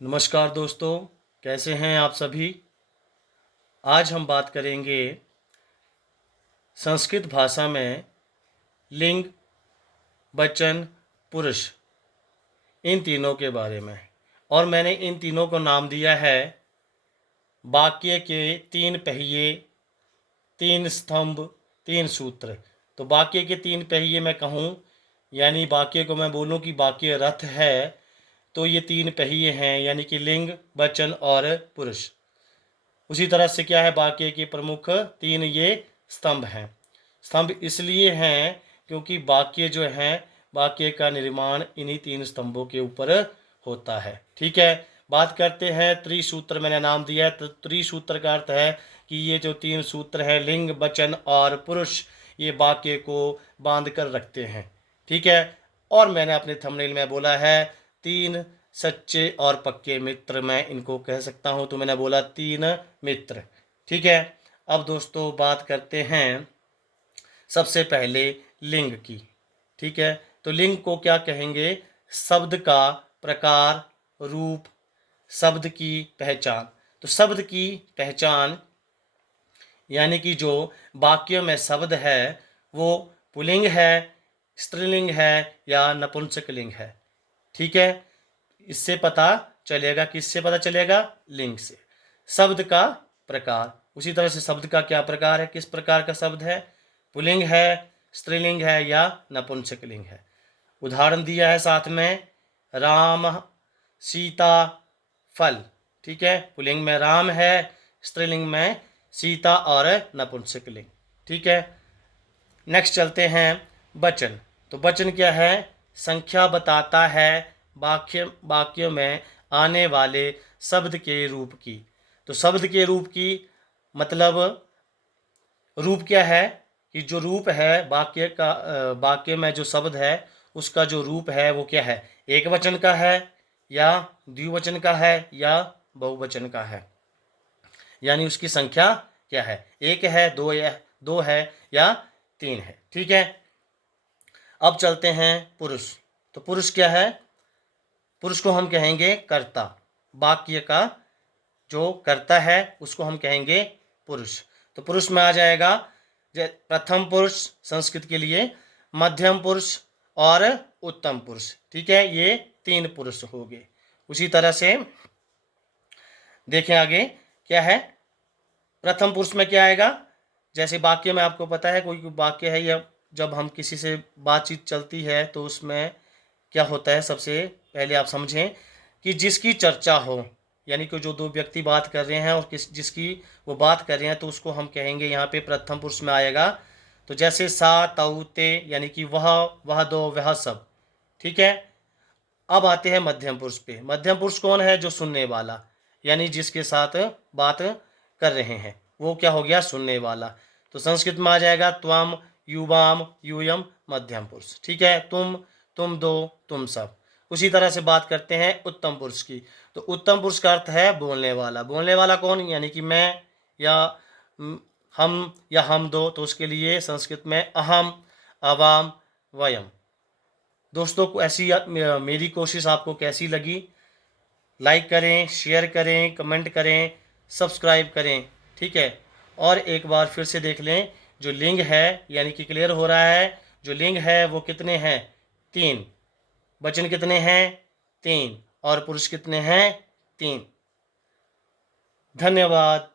नमस्कार दोस्तों, कैसे हैं आप सभी। आज हम बात करेंगे संस्कृत भाषा में लिंग, वचन, पुरुष इन तीनों के बारे में। और मैंने इन तीनों को नाम दिया है वाक्य के तीन पहिए, तीन स्तंभ, तीन सूत्र। तो वाक्य के तीन पहिए मैं कहूँ, यानी वाक्य को मैं बोलूँ कि वाक्य रथ है, तो ये तीन पहिए हैं, यानी कि लिंग, वचन और पुरुष। उसी तरह से क्या है, वाक्य के प्रमुख तीन ये स्तंभ हैं। स्तंभ इसलिए हैं क्योंकि वाक्य जो है, वाक्य का निर्माण इन्हीं तीन स्तंभों के ऊपर होता है। ठीक है, बात करते हैं त्रिसूत्र। मैंने नाम दिया है, तो त्रिसूत्र का अर्थ है कि ये जो तीन सूत्र है, लिंग, वचन और पुरुष, ये वाक्य को बांध कर रखते हैं। ठीक है, और मैंने अपने थंबनेल में बोला है तीन सच्चे और पक्के मित्र, मैं इनको कह सकता हूं। तो मैंने बोला तीन मित्र। ठीक है, अब दोस्तों बात करते हैं सबसे पहले लिंग की। ठीक है, तो लिंग को क्या कहेंगे? शब्द का प्रकार, रूप, शब्द की पहचान। तो शब्द की पहचान यानी कि जो वाक्य में शब्द है वो पुल्लिंग है, स्त्रीलिंग है या नपुंसकलिंग है। ठीक है, इससे पता चलेगा, किससे पता चलेगा? लिंग से। शब्द का प्रकार, उसी तरह से शब्द का क्या प्रकार है, किस प्रकार का शब्द है, पुल्लिंग है, स्त्रीलिंग है या नपुंसकलिंग है। उदाहरण दिया है साथ में, राम, सीता, फल। ठीक है, पुल्लिंग में राम है, स्त्रीलिंग में सीता और नपुंसकलिंग। ठीक है, नेक्स्ट चलते हैं वचन। तो वचन क्या है? संख्या बताता है वाक्य में आने वाले शब्द के रूप की। तो शब्द के रूप की मतलब, रूप क्या है कि जो रूप है वाक्य का, वाक्य में जो शब्द है उसका जो रूप है वो क्या है? एक वचन का है या द्विवचन का है या बहुवचन का है, यानी उसकी संख्या क्या है, एक है, दो है या तीन है। ठीक है, अब चलते हैं पुरुष। तो पुरुष क्या है? पुरुष को हम कहेंगे कर्ता। वाक्य का जो कर्ता है उसको हम कहेंगे पुरुष। तो पुरुष में आ जाएगा प्रथम पुरुष संस्कृत के लिए, मध्यम पुरुष और उत्तम पुरुष। ठीक है, ये तीन पुरुष हो गए। उसी तरह से देखें आगे क्या है, प्रथम पुरुष में क्या आएगा? जैसे वाक्य में आपको पता है, कोई वाक्य है या जब हम किसी से बातचीत चलती है तो उसमें क्या होता है, सबसे पहले आप समझें कि जिसकी चर्चा हो, यानी कि जो दो व्यक्ति बात कर रहे हैं और जिसकी वो बात कर रहे हैं, तो उसको हम कहेंगे यहाँ पे प्रथम पुरुष में आएगा। तो जैसे सा, तऊ, ते, यानी कि वह दो, वह सब। ठीक है, अब आते हैं मध्यम पुरुष पे। मध्यम पुरुष कौन है? जो सुनने वाला, यानी जिसके साथ बात कर रहे हैं वो क्या हो गया? सुनने वाला। तो संस्कृत में आ जाएगा त्वम, युवाम, यूयम, मध्यम पुरुष। ठीक है, तुम दो, तुम सब। उसी तरह से बात करते हैं उत्तम पुरुष की। तो उत्तम पुरुष का अर्थ है बोलने वाला। बोलने वाला कौन? यानी कि मैं या हम या हम दो। तो उसके लिए संस्कृत में अहम, अवाम, वयम। दोस्तों को ऐसी मेरी कोशिश आपको कैसी लगी? लाइक करें, शेयर करें, कमेंट करें, सब्सक्राइब करें। ठीक है, और एक बार फिर से देख लें, जो लिंग है, यानी कि क्लियर हो रहा है, जो लिंग है वो कितने हैं? तीन। वचन कितने हैं? तीन। और पुरुष कितने हैं? तीन। धन्यवाद।